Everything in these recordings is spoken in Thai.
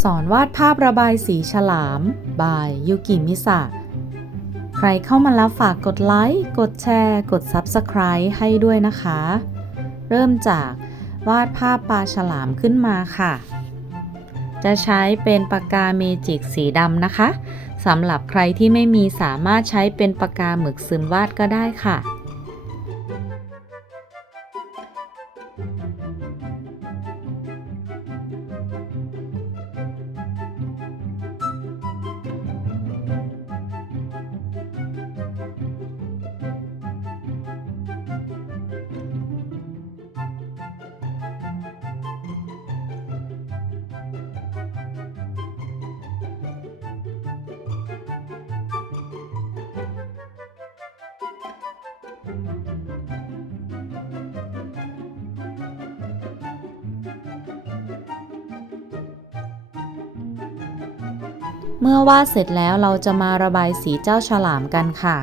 สอนวาดภาพระบายสีฉลาม บายยูกิมิสะ ใครเข้ามาแล้วฝากกดไลค์ กดแชร์ กด Subscribe ให้ด้วยนะคะ เริ่มจากวาดภาพปลาฉลามขึ้นมาค่ะ จะใช้เป็นปากกาเมจิกสีดำนะคะสำหรับใครที่ไม่มีสามารถใช้เป็นปากกาหมึกซึมวาดก็ได้ค่ะ เมื่อวาดเสร็จแล้วเราจะมาระบายสีเจ้าฉลามกันค่ะ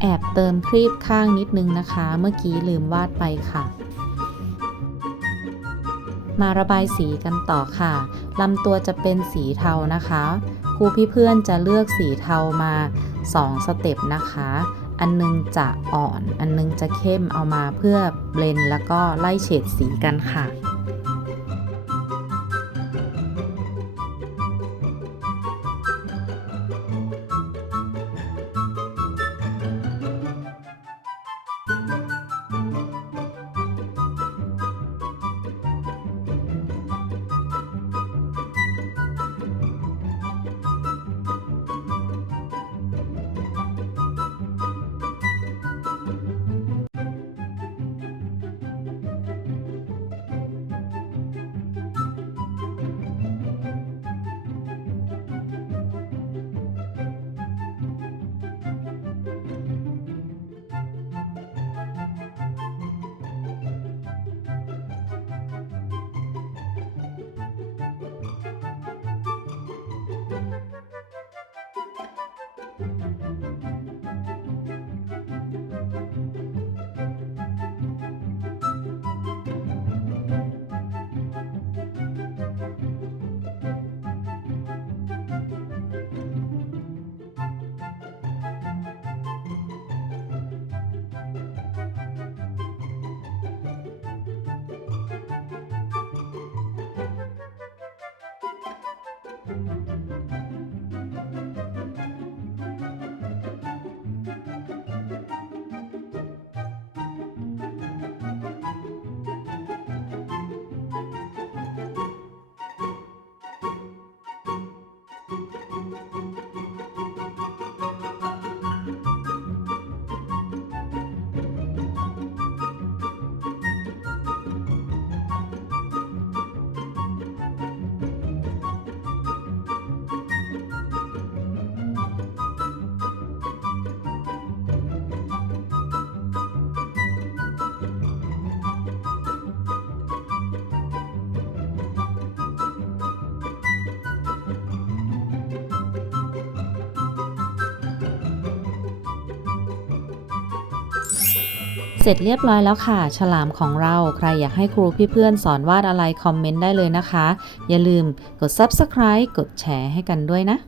แอบเติมครีบข้างนิดนึงนะคะ เมื่อกี้ลืมวาดไปค่ะ มาระบายสีกันต่อค่ะลำตัวจะเป็นสีเทานะคะครูพี่เพื่อนจะเลือกสีเทามา 2 สเต็ปนะคะ อันนึงจะอ่อน อันนึงจะเข้มเอามาเพื่อเบลนแล้วก็ไล่เฉดสีกันค่ะ Música เสร็จเรียบร้อยแล้วค่ะ ฉลามของเราใครอยากให้ครูพี่เพื่อนสอนวาดอะไรคอมเมนต์ได้เลยนะคะ อย่าลืมกด Subscribe กดแชร์ให้กันด้วยนะ